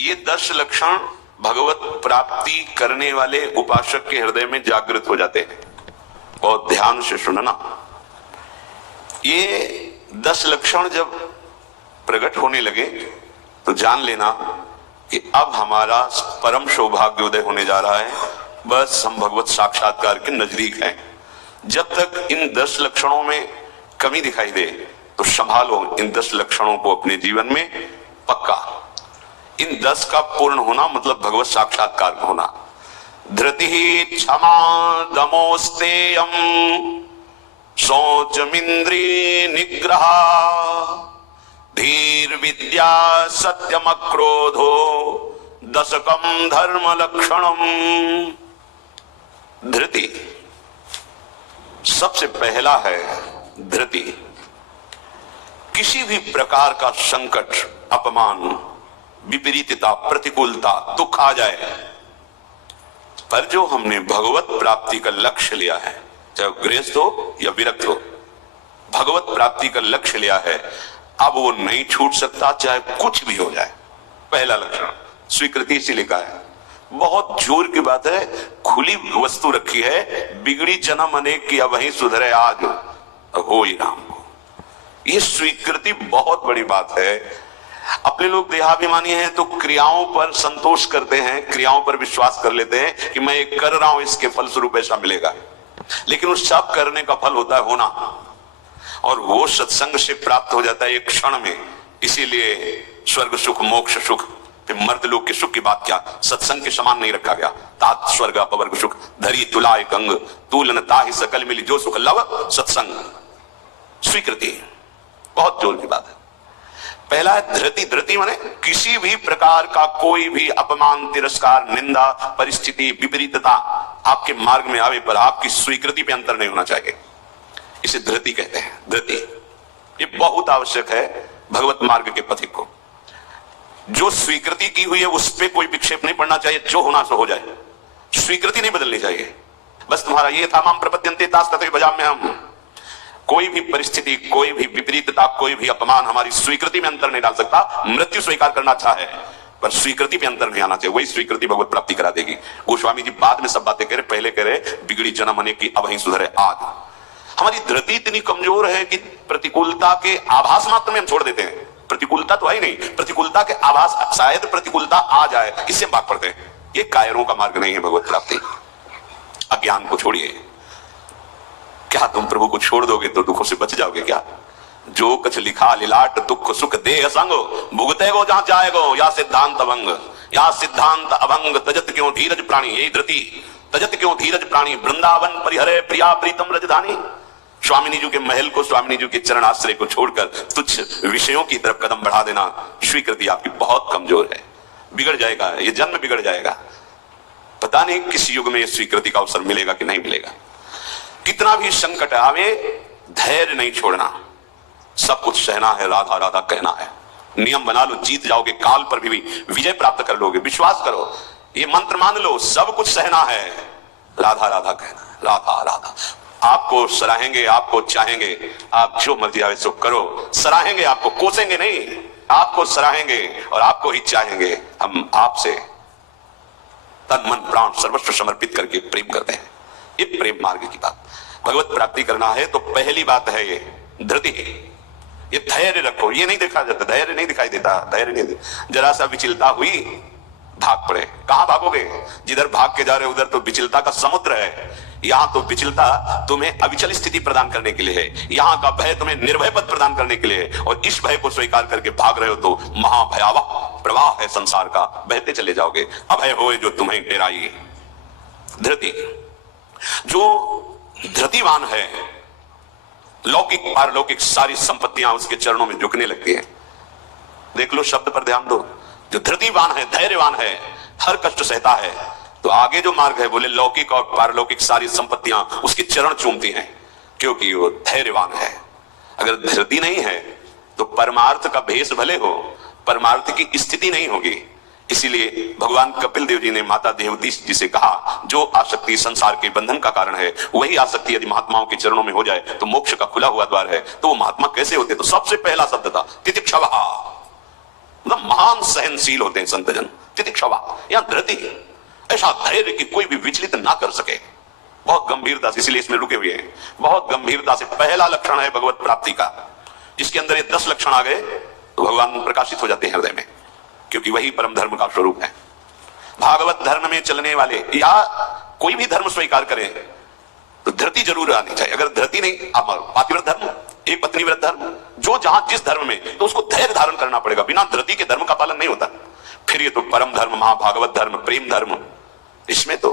ये 10 लक्षण भगवत प्राप्ति करने वाले उपासक के हृदय में जागृत हो जाते हैं। और ध्यान से सुनना, ये 10 लक्षण जब प्रकट होने लगे तो जान लेना कि अब हमारा परम सौभाग्योदय होने जा रहा है। बस हम भगवत साक्षात्कार के नजदीक हैं। जब तक इन 10 लक्षणों में कमी दिखाई दे तो संभालो इन 10 लक्षणों को अपने जीवन में पक्का। इन 10 का पूर्ण होना मतलब भगवत साक्षात्कार होना। धृति क्षमा दमोस्तेयम शौचमिंद्रिय निग्रह धीर विद्या सत्यम क्रोधो दशकम धर्म लक्षणम। धृति सबसे पहला है। धृति किसी भी प्रकार का संकट, अपमान, विपरीतता, प्रतिकूलता, दुख आ जाए, पर जो हमने भगवत प्राप्ति का लक्ष्य लिया है, चाहे गृहस्थ हो या विरक्त हो, भगवत प्राप्ति का लक्ष्य लिया है, अब वो नहीं छूट सकता, चाहे कुछ भी हो जाए। पहला लक्षण स्वीकृति से लिखा है। बहुत जोर की बात है। खुली वस्तु रखी है, बिगड़ी जन्म अनेक की अब वहीं सुधरे आज हो ही राम को। ये स्वीकृति बहुत बड़ी बात है। अपने लोग देहाभिमानी हैं तो क्रियाओं पर संतोष करते हैं, क्रियाओं पर विश्वास कर लेते हैं कि मैं ये कर रहा हूं, इसके फलस्वरूप ऐसा मिलेगा। लेकिन उस सब करने का फल होता है होना, और वो सत्संग से प्राप्त हो जाता है एक क्षण में। इसीलिए स्वर्ग सुख, मोक्ष सुख, मर्तलोक के सुख की बात क्या सत्संग के समान नहीं रखा गया। तात स्वर्ग अपवर्ग सुख धरी तुला एक अंग तूलन ताहि सकल मिली जो सुख लव सत्संग। स्वीकृति बहुत जोर की बात है। पहला है धृति। धृति माने किसी भी प्रकार का कोई भी अपमान, तिरस्कार, निंदा, परिस्थिति, विपरीतता आपके मार्ग में आवे पर आपकी स्वीकृति पे अंतर नहीं होना चाहिए। इसे धृति कहते हैं। धृति ये बहुत आवश्यक है भगवत मार्ग के पथिक को। जो स्वीकृति की हुई है उस पर कोई विक्षेप नहीं पड़ना चाहिए। जो होना सो हो जाए, स्वीकृति नहीं बदलनी चाहिए। बस तुम्हारा ये था माम प्रपद्यन्ते तास तथैव भजाम्य हम। कोई भी परिस्थिति, कोई भी विपरीतता, कोई भी अपमान हमारी स्वीकृति में अंतर नहीं डाल सकता। मृत्यु स्वीकार करना अच्छा है पर स्वीकृति में अंतर नहीं आना चाहिए। वही स्वीकृति भगवत प्राप्ति करा देगी। गोस्वामी जी बाद में सब बातें कह रहे, पहले कह रहे बिगड़ी जन्म अनेक की अब वहीं सुधरे आज। हमारी धृति इतनी कमजोर है कि प्रतिकूलता के आभास मात्र में हम छोड़ देते हैं। प्रतिकूलता तो है ही नहीं, प्रतिकूलता के आभास, शायद प्रतिकूलता आ जाए, इससे भाग पड़ते हैं। ये कायरों का मार्ग नहीं है भगवत प्राप्ति। अज्ञान को छोड़िए। क्या तुम प्रभु को छोड़ दोगे तो दुखों से बच जाओगे क्या? जो कुछ लिखा लिलाट दुख सुख देह संग भुगते गो जहां जाएगो या सिद्धांत अभंग। या सिद्धांत अभंग तजत क्यों धीरज प्राणी। यही धृति तजत क्यों धीरज प्राणी वृंदावन परिहरे प्रिया प्रीतम रजधानी। स्वामिनी जी के महल को, स्वामिनी जी के चरण आश्रय को छोड़कर तुच्छ विषयों की तरफ कदम बढ़ा देना। स्वीकृति आपकी बहुत कमजोर है, बिगड़ जाएगा, ये जन्म बिगड़ जाएगा। पता नहीं किस युग में स्वीकृति का अवसर मिलेगा कि नहीं मिलेगा। कितना भी संकट आवे, धैर्य नहीं छोड़ना। सब कुछ सहना है, राधा राधा कहना है। नियम बना लो, जीत जाओगे। काल पर भी विजय प्राप्त कर लोगे। विश्वास करो, ये मंत्र मान लो, सब कुछ सहना है, राधा राधा कहना है। राधा राधा आपको सराहेंगे, आपको चाहेंगे, आप जो मर्जी आवे सो करो। सराहेंगे आपको, कोसेंगे नहीं, आपको सराहेंगे और आपको ही चाहेंगे। हम आपसे तन मन प्राण सर्वस्व समर्पित करके प्रेम करते हैं। ये प्रेम मार्ग की बात। भगवत प्राप्ति करना है तो पहली बात है ये धृति। ये धैर्य रखो। ये नहीं देखा जाता, धैर्य नहीं दिखाई देता। धैर्य नहीं, जरा सा विचलता हुई भाग पड़े। कहां भागोगे? जिधर भाग के जा रहे उधर तो विचलता का समुद्र है। यहां तो विचलता तुम्हें अविचल स्थिति प्रदान करने के लिए है। यहां का भय तुम्हें निर्भय पद प्रदान करने के लिए है। और इस भय को स्वीकार करके भाग रहे हो तो महाभयावह प्रवाह है संसार का, बहते चले जाओगे। अभय होए जो तुम्हें डेराई। धृति, जो धृतिवान है, लौकिक पारलौकिक सारी संपत्तियां उसके चरणों में झुकने लगती हैं। देख लो, शब्द पर ध्यान दो। जो धृतिवान है, धैर्यवान है, हर कष्ट सहता है, तो आगे जो मार्ग है बोले लौकिक और पारलौकिक सारी संपत्तियां उसके चरण चूमती हैं, क्योंकि वो धैर्यवान है। अगर धृति नहीं है तो परमार्थ का भेष भले हो, परमार्थ की स्थिति नहीं होगी। इसीलिए भगवान कपिल देव जी ने माता देवती जी से कहा, जो आसक्ति संसार के बंधन का कारण है, वही आसक्ति यदि महात्माओं के चरणों में हो जाए तो मोक्ष का खुला हुआ द्वार है। तो वो महात्मा कैसे होते? तो सबसे पहला शब्द था तितिक्षवः, मतलब महान महान सहनशील होते हैं संतजन। तितिक्षवा, यहां धृति, ऐसा धैर्य कि कोई भी विचलित ना कर सके। बहुत गंभीरता से, इसलिए इसमें रुके हुए हैं, बहुत गंभीरता से। पहला लक्षण है भगवत प्राप्ति का। जिसके अंदर ये 10 लक्षण आ गए तो भगवान प्रकाशित हो जाते हैं हृदय में, क्योंकि वही परम धर्म का स्वरूप है। भागवत धर्म में चलने वाले या कोई भी धर्म स्वीकार करें तो धृति जरूर आनी चाहिए। अगर धृति नहीं, आप पातिव्रत धर्म, एक पत्नी व्रत धर्म, जो जहां जिस धर्म में, तो उसको धैर्य धारण करना पड़ेगा। बिना धृति के धर्म का पालन नहीं होता। फिर ये तो परम धर्म, महाभागवत धर्म, प्रेम धर्म, इसमें तो